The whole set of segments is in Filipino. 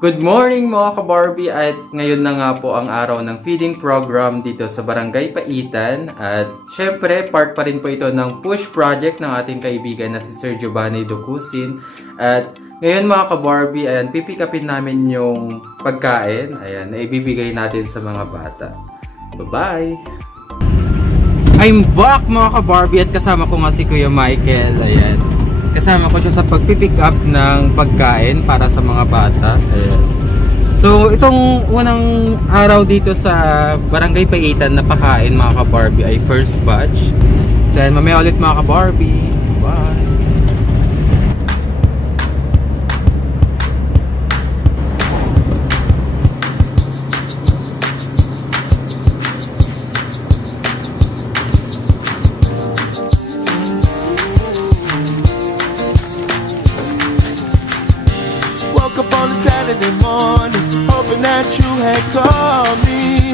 Good morning mga ka-Barbie, at ngayon na nga po ang araw ng feeding program dito sa Barangay PAITAN, at syempre part pa rin po ito ng push project ng ating kaibigan na si Sir Giovanni Ducusin. At ngayon mga ka-Barbie, ayan, pipikapin namin yung pagkain, ayan, na ibibigay natin sa mga bata. Bye-bye! I'm back mga ka-Barbie, at kasama ko nga si Kuya Michael, ayan. Kasama ko siya sa pagpipick up ng pagkain para sa mga bata. Ayan. So, itong unang araw dito sa Barangay PAITAN na pakain mga ka-Barbie ay first batch. So, mamaya ulit mga ka-Barbie. Bye! Morning, hoping that you had called me.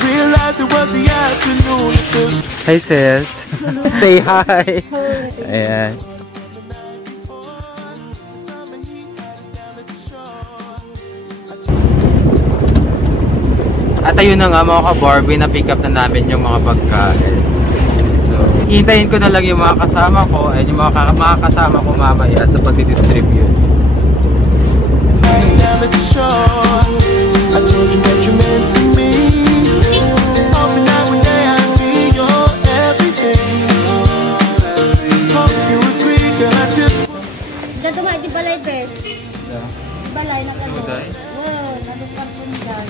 Realized it was the afternoon. Hi sis. Say hi. Ayan. At ayun na nga mga ka-Barbie, na pick up na namin yung mga pagkain. So, hintayin ko na lang yung mga kasama ko at yung mga kasama ko mamaya sa pag-distribute. Down at the shore, I told you what you meant to me. Hoping that one day I'd be your everything. Hope you agree, girl, I just... Dadumay, di balay, bes. Balay na ka doon. Wow, nadupar po dyan.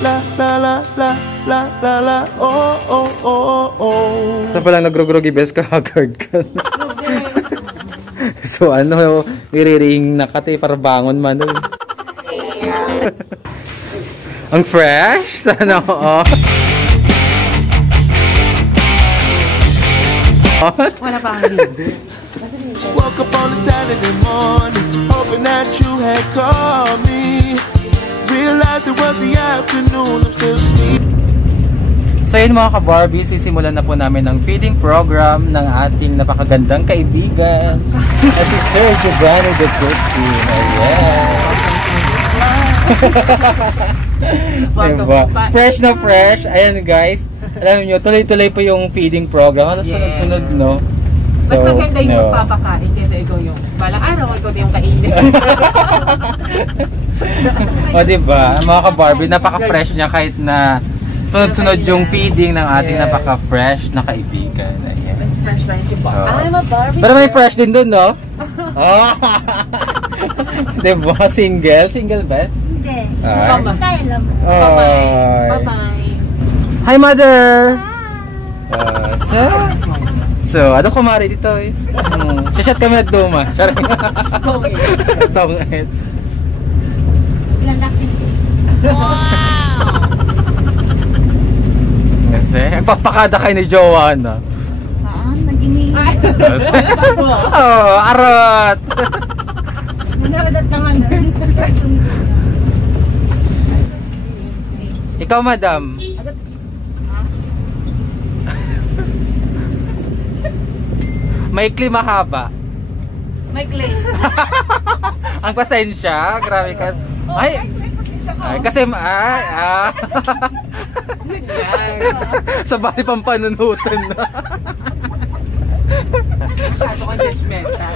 La, la, la, la, la, la, la, oh, oh, oh, oh. Saan palang nagro-grogi bes ka, haggard ka na? So ano, iriring na kati para bangon man doon. Ang fresh? Sana oo. Wala pa ang libre. Woke up on a Saturday morning, hoping that you had called me. Realized it was the afternoon, I'm still sleeping. So yun mga ka-Barbie, sisimulan na po namin ang feeding program ng ating napakagandang kaibigan na si Sir Giovanni Ducusin. Diba? Fresh na fresh. Ayan guys, alam nyo, tuloy-tuloy po yung feeding program. Ano sunod-sunod, no? So, mas maganda yung magpapakain kaysa ikaw yung balang araw, ikaw yung kainin. O diba, mga ka-Barbie, napaka-fresh niya kahit na sunod-sunod yung feeding ng ating napaka-fresh na kaibigan. Ayan. Mas fresh pa yung si Bob. I'm a Barbie. Pero may fresh din dun, no? Oh. Diba? Single? Single best? Hindi. Bye-bye. Bye-bye. Hi, mother! So, ano kumari dito eh? Shot kami at Duma. Tong heads. Ilang laki. Wow! Kasi, nagpapakada kayo ni Joanna. Nag-ini. Oh, arot! Nanawadat naman. Ikaw, madam. Maikli mahaba. Maikli. Ang pasensya, grabe ka. Ay, kasi sabay pang panunutan na. Masyado kang judgmental.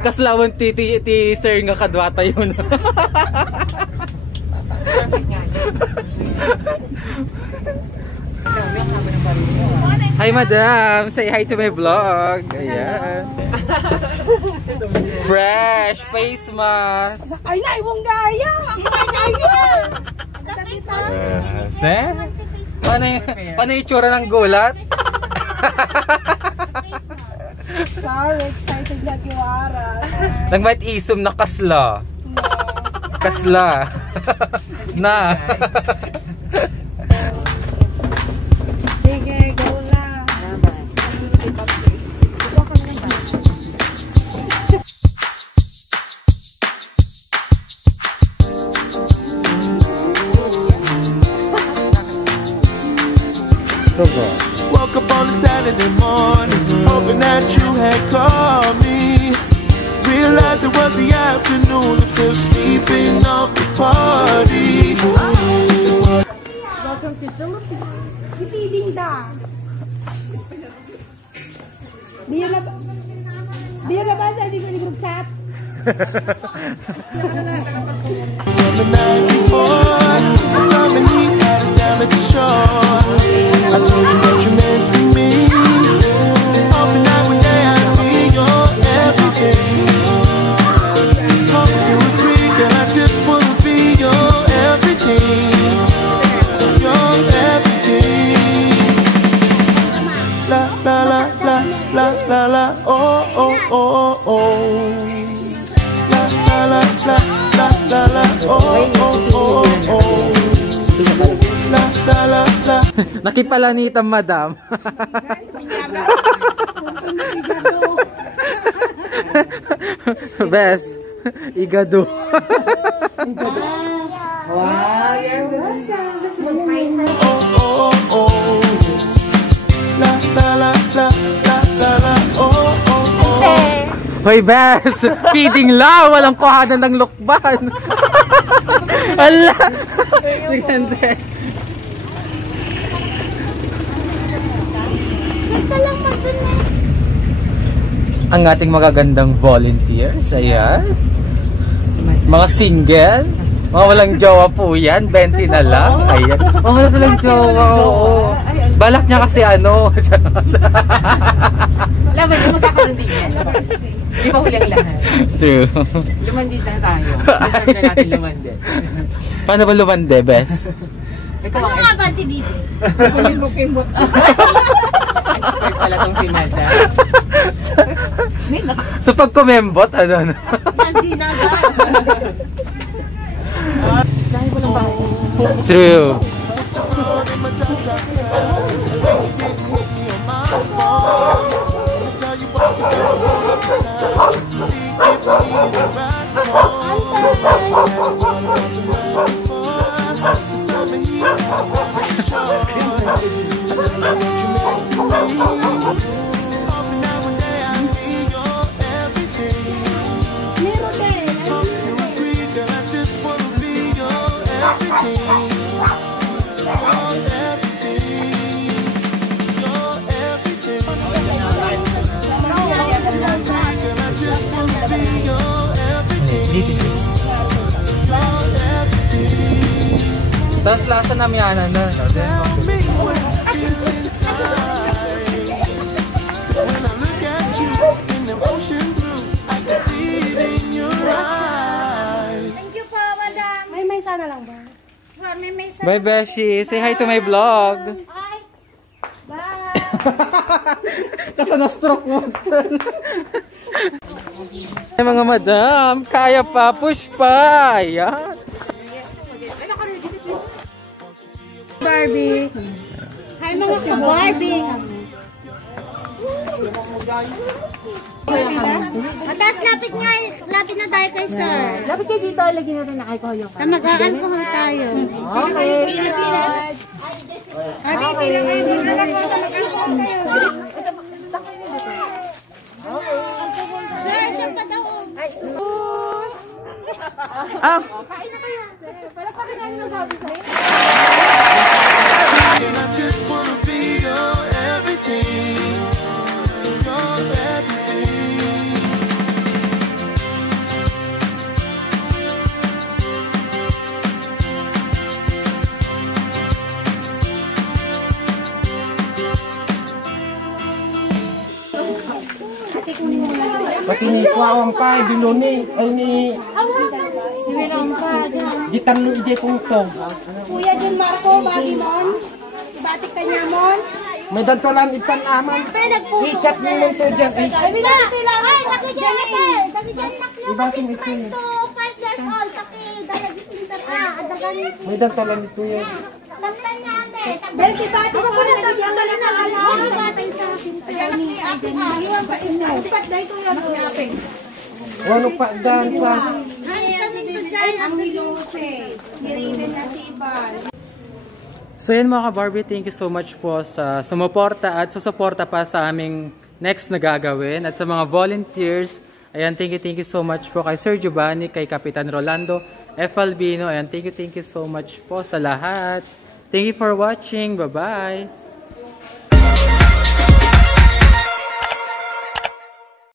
Kaslawan ti sir nga kadwata yun. Perfect nga. Hi madam, say hi to my vlog. Ayan. Fresh face mask. Ay, naibong gaya! Ako ay gaya! Paano yung itsura ng gulat? Sorry, excited na kiwara. Nagmait isum na kasla. Kasla. Na. Sige, go lang. Woke up on a Saturday morning, hoping that you had called me. Realized it was the afternoon, and still sleeping off the party. Welcome to Philippines. Feeding da. Dia na ba sa di group chat? From the night before, come and meet us down at the shore. I told you that you meant to me. Hoping that one day I'd be your everything. Hoping you agree, girl, I just wanna be your everything. Your everything. La la la la la la la, oh oh oh oh. La la la la la la la, oh oh oh oh. La la la la. Nakipalanitan, madam. Bes, igado. Wow, you're welcome. Oh oh oh. La la la la la la la, oh oh oh. Hoy, Bes! Feeding lang! Walang kuhanan ng lukban! Ala! Ganda. Ito lang magdun na. Ang ating magagandang volunteers, ayan. Mga single. Mga walang jowa po yan. 20 na lang. Ayan. Mga walang jowa. Oo. Balak niya kasi ano. Laban, yung magkakaroon din yan. Di ba hulang lahat? True. Lumandi na tayo. Deserve na natin lumandi. Paano ba lumande, Bes? Ano nga ba, Bibi? Kumibok-ibok. Expert pala tong si Mada. So pag kumembot, ano na? Hindi na agad. Dahil walang bahay. True. Tapos lasa na miyana na. Thank you po, madam. May sana lang ba? May sana. Bye, Beshi. Say hi to my vlog. Hi. Bye. Kasi na-stroke mo. Ay, mga madam, kaya pa, push pa. Ayan. Barbie. Hi mga ka-Barbie. Atas, lapit na tayo kay sir. Lapit kayo dito, lagyan natin na alcohol yung Sa mag-alcohol tayo. Okay. Abi, bilang kayo dito na po sa mag-alcohol tayo. Sir, saan ka daw? Kain na kayo. Palagpakin natin ang sabi sa'yo. And I just wanna be your everything. Your everything. Pati ni Kuawang pa, Biloni, ay ni Gitan lo ije pungtong. Kuya Jun Marco, Bagimon. Batik Tanyamon. May dantolan itan aman. I-chat mo lang to dyan. Ay, binati lang. Ay, nakidyan naklo. Ibasin ito Five yun. to 5 years old. Taki, dalagis inter. Adagan. May dantolan ito yun. Tantan niya, ate. Ben, si Pati ko na nagyang na ng alam. Si Pati sa akin. Ayan, aki, iwan pa ino. Si Pati, dahil ko yan, aki. Wano pa dan sa... Ay, kami to dyan. Ang Milose. Si Raven na si Iban. So yan mga ka-Barbie, thank you so much po sa sumuporta at susuporta pa sa aming next na gagawin. At sa mga volunteers, ayan, thank you so much po kay Sir Giovanni, kay Kapitan Rolando, F. Albino. Ayan, thank you so much po sa lahat. Thank you for watching. Bye-bye!